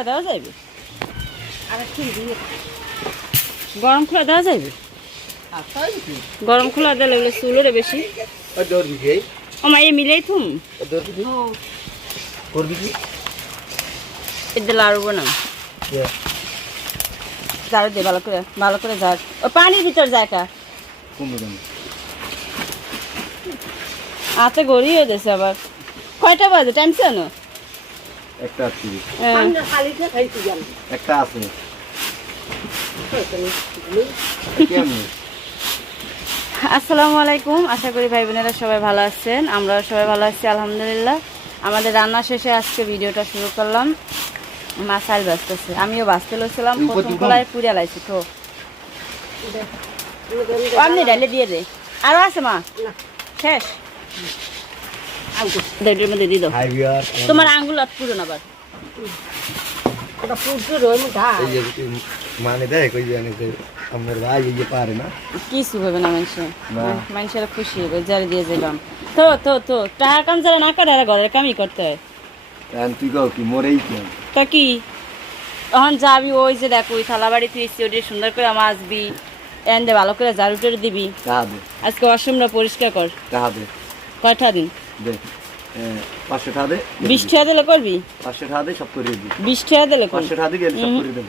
খোলা দেওয়া যাবে? গরম খোলা দেওয়া যাবে? গরম খোলা দিলে এগুলো চুলোরে বেশি। ও মা এ মিলেই থুম এদের লাড়ব না। ঝাড়ু দে ভালো করে ঝাড়। ও পানির ভিতর যায়টা হাতে গড়ি হয়ে গেছে আবার। কয়টা বাজে টাইম জানো? একটা আছে আসসালামু আলাইকুম, আশা করি ভাই বোনেরা সবাই ভালো আছেন। আমরা সবাই ভালো আছি আলহামদুলিল্লাহ। আমাদের রান্না শেষে আজকে ভিডিওটা শুরু করলাম। মা চাল বাঁচতেছে, আমিও বাঁচতে লইছিলাম। প্রথম কলাই পুড়ে লাইছি তো আপনি ডালে দিয়ে দে। আরো আছে মা? শেষ মধ্যে দিয়ে দাও। তোমার আঙ্গুল পুরো না আবার মানে দেখ ওই যে আমার ভাই ইয়ে পারে না কিছু হবে না। মানুষেরা খুশি হবে যারা দিয়ে যাইলাম। তো টাকা কাম যারা না করে ঘরের কামই করতে হয়। তুই গাও কি মরেই তা কি তখন যাবি ওই যে দেখো ওই থালা বাড়ি তুই ওটি সুন্দর করে মাজবি, এনে ভালো করে ঝাড়ু টাড়ু দিবি। আজকে ওয়াশরুমটা পরিষ্কার কর। কয়টা দিন? 500 টাকা দে। 20 টাকা দিলে করবি? 500 টাকা দে সব করে দিবি। 20 টাকা দিলে 500 টাকা দিয়ে সব করে দেব।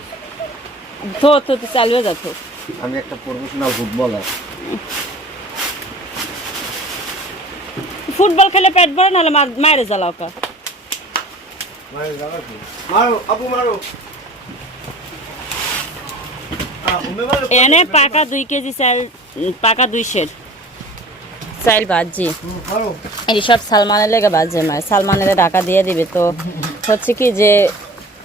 তো চালবে যা তো। আমি একটা প্রফেশনাল ফুটবলার। ফুটবল খেলে পেট ভরে নাহলে মারে জ্বালাও কা। মারো আপু মারো। এনে পাকা 2 কেজি চাল, পাকা 2 সের চাল ভাজি। এই সব সালমানের লেগে ভাজে মায়, সালমানের ঢাকা দিয়ে দিবে। তো হচ্ছে কি যে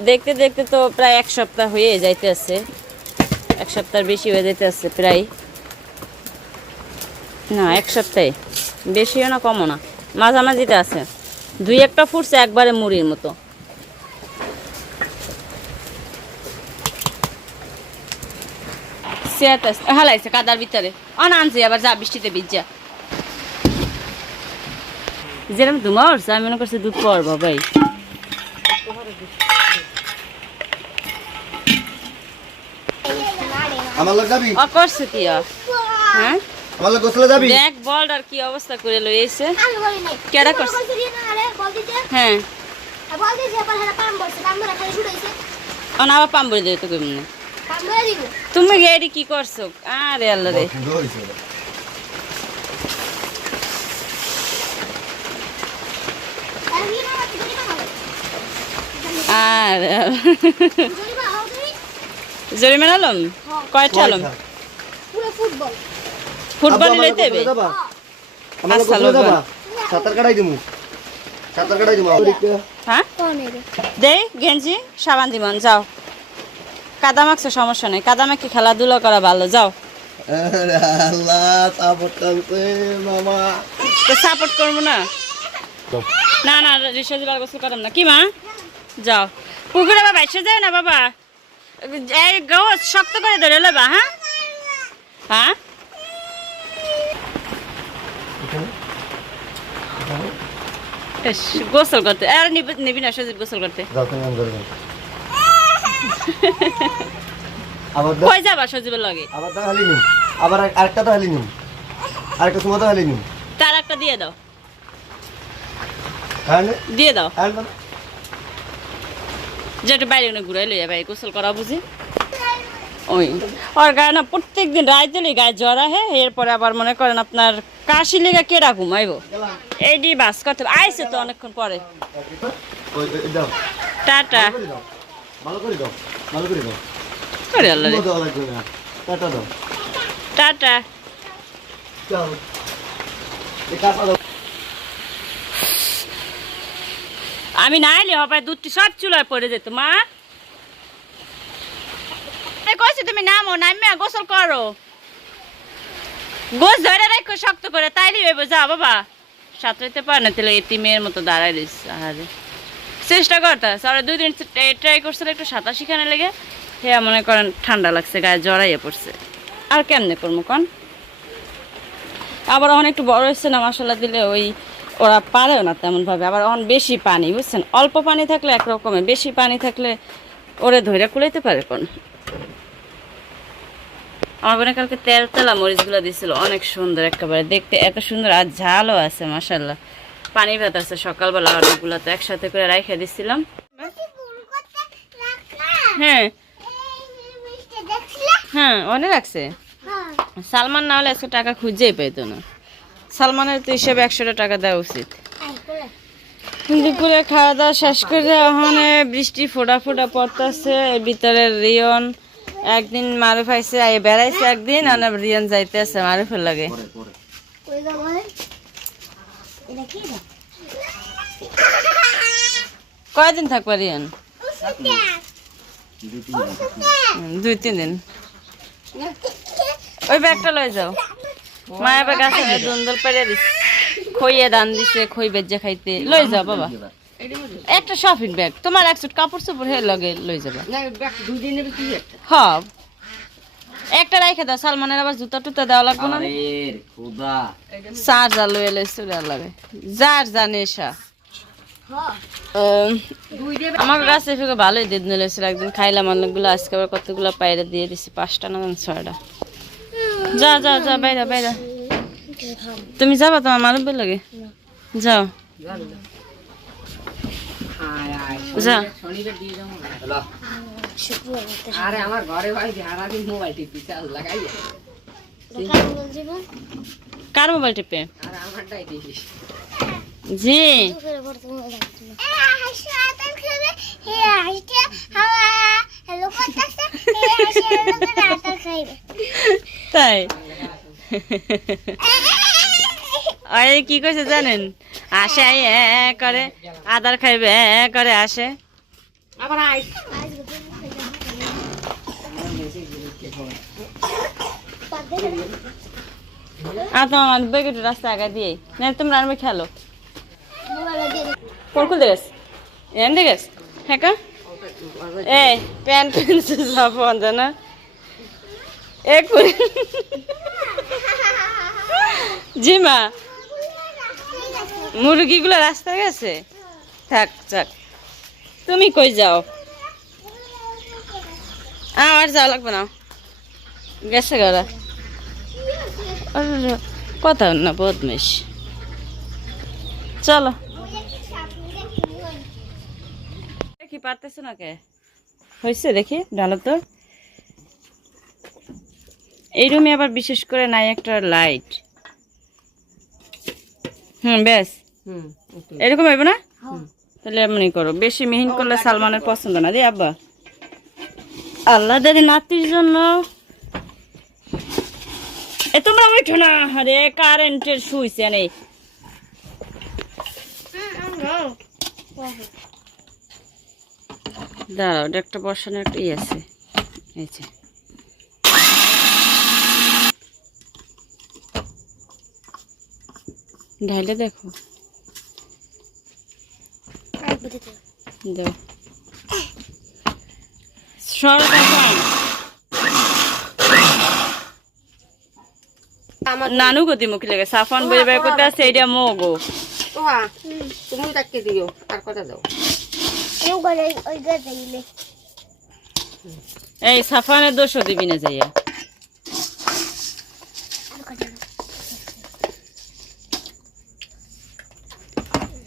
দেখতে দেখতে তো প্রায় 1 সপ্তাহ হয়ে যাইতে আছে, 1 সপ্তাহ বেশি হয়ে যাইতে আছে প্রায়। না 1 সপ্তাহে বেশিও না কমও না, মাঝামাঝিতে আছে। 2-1টা ফুটছে একবারে মুড়ির মতো। হালাইছে কাদার ভিতরে আনছে আবার যা বৃষ্টিতে ভিজা। যেরকম তোমার আমি মনে করছি দুধ পড়বো ভাই। আমার লোক যাবি? করছে কি হ্যাঁ আমার লোক গোসলে যাবি? দেখ বল আর কি অবস্থা করে লইছে। কেডা করছে? হ্যাঁ আবার পাম বলে দেবে তো কেমনে? তুমি গেড়ি কি করছো? আরে আল্লাহ রে। আর জরিমানা আলম কয়টা আলম? ফুটবল লইতে হবে। আচ্ছা লোক সাঁতার কাটাই দিমু। হ্যাঁ দে গেঞ্জি সাবান দিমন যাও। কাদা মাখছো সমস্যা নেই, কাদা মাখি খেলাধুলা করা ভালো। যাও। সাপোর্ট করবো না না রিসা দিবার গোসল করাম না কি মা? যাও পুকুরে বাবা এসে যায় না বাবা, এই গোস শক্ত করে ধরে লবা। হ্যাঁ হ্যাঁ গোসল করতে আর নিবি না সজিব গোসল করতে। কই যাবা সজিবের লগে? আবার আরেকটা তো হালি নিম, আরেকটা তোমার তো হালি নিম। তার একটা দিয়ে দাও, দিয়ে দাও। যেটা বাইরে ঘুরাই লইয়া ভাই গোসল করা বুঝি। ওই ওর গায়ে না প্রত্যেকদিন রাত দিলে গায়ে জ্বর আহে, এরপরে আবার মনে করেন আপনার কাশি লেগে কেডা ঘুমাইব। এইটি বাস করতে আইসে তো অনেকক্ষণ পরে। টাটা। টাটা। আমি না এলে হবে দুধটি সব চুলায় পড়ে যেত। মা কইছি তুমি নামো, নামিয়া গোসল করো। গোস ধরে রাখো শক্ত করে, তাইলে হইব। যা বাবা সাঁতরাইতে পারে না তাহলে এতিমের মতো দাঁড়াই রয়েছে। আরে চেষ্টা করতে আর 2 দিন ট্রাই করছিল একটু সাঁতার শিখানো লেগে। হ্যাঁ মনে করেন ঠান্ডা লাগছে, গায়ে জড়াইয়ে পড়ছে। আর কেমনে করবো কন? আবার অনেক একটু বড় হচ্ছে না মশলা দিলে ওই ওরা পারেও না তেমন ভাবে। আবার অন বেশি পানি বুঝছেন, অল্প পানি থাকলে একরকমের, বেশি পানি থাকলে ওরে ধইরা কুলাইতে পারে কোন। আমার বোনে কালকে তেল তেলা মরিচগুলো দিছিল, অনেক সুন্দর একেবারে দেখতে, এত সুন্দর আর ঝালও আছে মাশাআল্লাহ। পানি ভাত আছে সকালবেলা, অনেকগুলো তো একসাথে করে রাইখা দিছিলাম। হ্যাঁ হ্যাঁ অনেক রাখছে। সালমান না হলে 100 টাকা খুঁজেই পাইতো না। সালমানের তো হিসেবে 100 টাকা দেওয়া উচিত। দুপুরে খাওয়া দাওয়া শেষ করে ওখানে বৃষ্টি ফোটা ফোটা পড়তেছে। ভিতরে রিয়ন একদিন মারুফ আইসে বেড়াইছে একদিন, আর রিয়ন যাইতেছে মারুফের লাগে। কয়দিন থাকবা রিয়ন? 2-3 দিন। ওই ব্যাগটা লয়ে যাও। মায়া ব্যাগ আছে দুন্দল পেরে দিস, খইয়ে দান দিছে, খই বেজে খাইতে লয়ে যাও বাবা। একটা শপিং ব্যাগ, তোমার এক সুট কাপড় চোপড় হে লগে লয়ে যাবে। হ্যাঁ একটা রাইখে দাও, সালমানের আবার জুতা টুতা দেওয়া লাগবে না। চার্জার লয়ে লইছে লাগে, যার জানে সা। আমার কাছে ফিকে ভালোই দিন নিয়েছিল, একদিন খাইলাম অনেকগুলো, আজকে আবার কতগুলো পায়রা দিয়ে দিছি, 5টা না 6টা। যা যা যা বাইরা বাইরা। তুমি যাবা তোমার মারুফ লাগে? যাও যা। আরে আমার ঘরে ভাই সারাদিন মোবাইল টিপি চার্জ লাগাই। কার মোবাইল টিপে? আরে আমারটাই দেখিস। জি তাই আরে কি কইছে জানেন? আসে করে আদার খাইবে করে আসে। আবার আই তোমার বেগে রাস্তা আগা দিয়ে না, তুমি রান্না খেলো। কোন দেশ এন দেশ? হ্যাঁ কা এ প্যান্ট কিনছে সব জানা এক জি মা, মুরগিগুলো রাস্তায় গেছে। থাক থাক, তুমি কই যাও? আমার যাওয়া লাগবে না, গেছে গা কথা না বদমেশ। চলো দেখি পারতেছো না কে হয়েছে দেখি ডালো তো। এই রুমে আবার বিশেষ করে নাই একটা লাইট। বেশ এরকম হইব না? তাহলে এমনি করো, বেশি মিহিন করলে সালমানের পছন্দ না। দি আব্বা আল্লাহ দাদি নাতির জন্য এ তোমরা উঠো না, আরে কারেন্টের সুইচ নেই। দাঁড়াও, ওটা একটা বসানোর একটা ই আছে, এই যে ঢাইলে দেখো। দাও নানু গতি মুখি লাগে সাফান বই বাই করতে আছে। এইটা মগো তুমি তাকে দিও, আর কথা দাও। এই সাফানের দোষও দিবি না যাইয়া।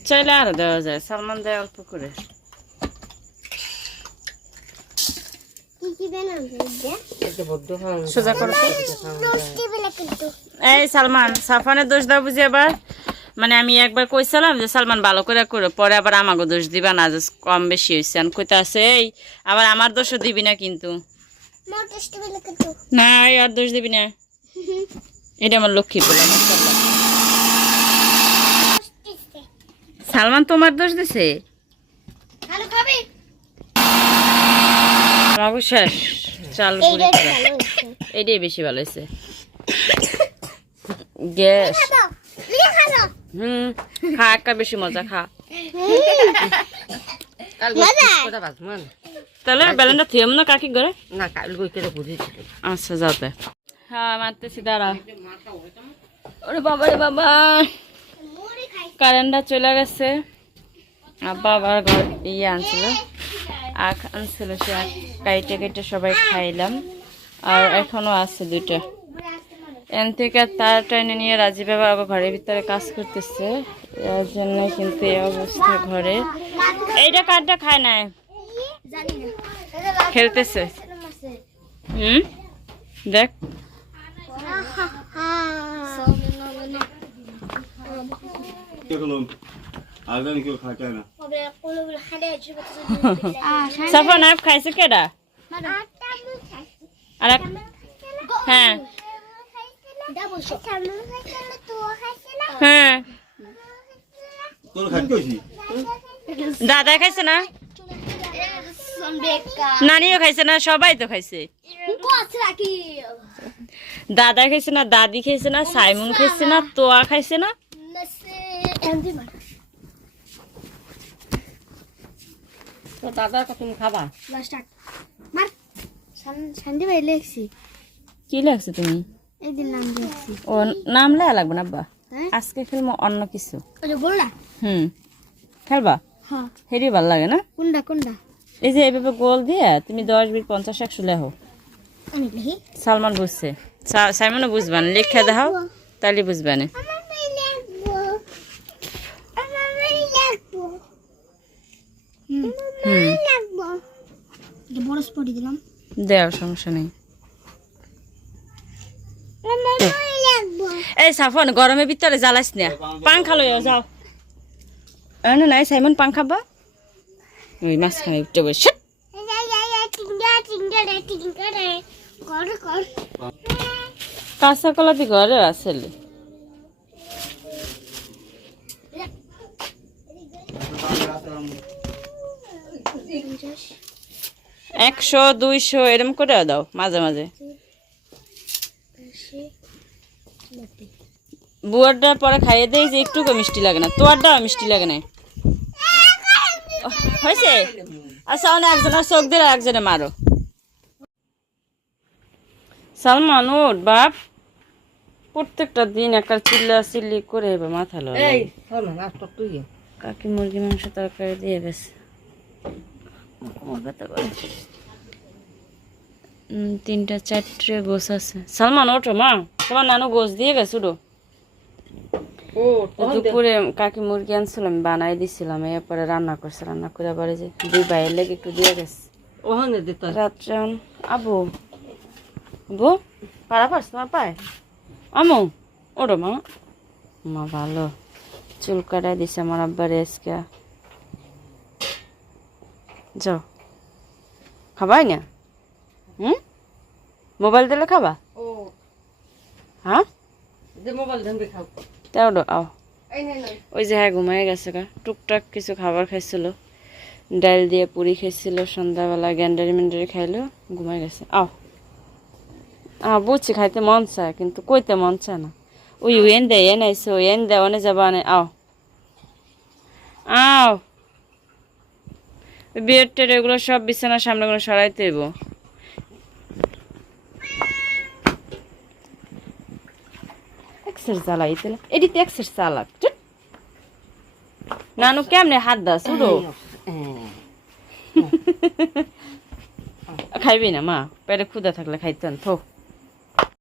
চাইলে আরো দেওয়া যায়, সালমান দেয় অল্প করে। সোজা করো। এই সালমান সাফানের দোষ দাও বুঝি আবার। মানে আমি একবার কইছিলাম যে সালমান ভালো করে করো, পরে আবার আমাকে দোষ দিবা না, যে কম বেশি হয়েছে। আমি কইতে আছে এই আবার আমার দোষও দিবি না কিন্তু। না আর দোষ দিবি না, এটা আমার লক্ষ্মী বলে। সালমান তোমার দোষ দিছে? আমাকে শেষ চাল পুরি এইটাই বেশি ভালো হয়েছে। গ্যাস খা, একটা বেশি মজা খা। তাহলে বেলনটা থিয়াম না কাকি ঘরে না, কাল করে বুঝেছি। আচ্ছা যাতে হ্যাঁ মারতেছি, দাঁড়া। ওরে বাবা রে বাবা, কারেন্টটা চলে গেছে। আব্বা আবার ঘর ইয়ে আনছিল, আখ আনছিল, সে আখ কাইটে কেটে সবাই খাইলাম। আর এখনো আছে 2টা। এন থেকে তার টাইনে নিয়ে রাজীব বাবা আবার ঘরের ভিতরে কাজ করতেছে, এর জন্য কিন্তু এই অবস্থা ঘরে। এইটা কাঠটা খায় না, খেলতেছে। দেখ সাফন আপ খাইছে কেডা? আর হ্যাঁ হ্যাঁ দাদা খাইছে না, নানিও খাইছে না, সবাই তো খাইছে। দাদা খাইছে না, দাদি খাইছে না, সাইমন খাইছে না, তোয়া খাইছে না। তো দাদা তো তুমি খাবা। কি লাগছে তুমি? ও নাম লেয়া লাগবে না আব্বা, আজকে খেলবো অন্য কিছু। খেলবা? হেরি ভাল লাগে না? এই যে এভাবে গোল দিয়ে তুমি 10, 20, 50, 100 লেখো। সালমান বুঝছে, সাইমনও বুঝবা না, লেখা দেখাও তাহলে বুঝবা না। দেও সমস্যা নেই। এই সাফন গরমের ভিতরে জ্বালাইস না, পাংখা লইয়া যাও। না নাই সাইমন পাংখা বা ওই মাঝখানে উঠে বসে কাঁচা কলাপি ঘরে আসলে। 100, 200 এরকম করে দাও মাঝে মাঝে। বুয়ারটা পরে খাইয়ে দেয় যে একটু মিষ্টি লাগে না, তোয়ারটাও মিষ্টি লাগে না। হয়েছে? আচ্ছা অনেক একজনের চোখ দিলে একজনে মারো। সালমান ওঠ বাপ, প্রত্যেকটা দিন একটা চিল্লি করে এবার মাথা লো। কাকি মুরগি মাংস তরকারি দিয়ে গেছে। 3টা 4টে গোছ আছে। সালমান ওঠো মা, তোমার নানু গোছ দিয়ে গেছে উঠো। দুপুরে কাকি মুরগি আনছিল, আমি বানাই দিছিলাম, এরপরে রান্না করছে, রান্না করে পরে যে 2 ভাইয়ের লেগে একটু দিয়ে গেছে। রাত্রে আবু বউ পাড়া পারছ তোমার পায়? আমু ওঠো মা, মা ভালো চুল কাটাই দিছে আমার আব্বার আজকে। যাও খাবাই না? মোবাইল দিলে খাবা? হ্যাঁ তাও আও। ওই যে হ্যাঁ ঘুমাই গেছে গা, টুকটাক কিছু খাবার খাইছিল, ডাল দিয়ে পুরি খাইছিল, সন্ধ্যাবেলা গ্যান্ডারি ম্যান্ডারি খাইলো, ঘুমাই গেছে। আও বুঝছি খাইতে মন চায় কিন্তু কইতে মন চায় না। ওই এন দেয় এন আইসো এন দেয় অনে যাবা নে। আও আও বেড টেড এগুলো সব বিছানার সামনেগুলো সরাইতে হইব। জ্বালাইতে এদিকে এক্সের চালাক নানু কেমনে হাত দাস উড়ো। খাইবি না মা, পেটে ক্ষুধা থাকলে খাইতেন থো।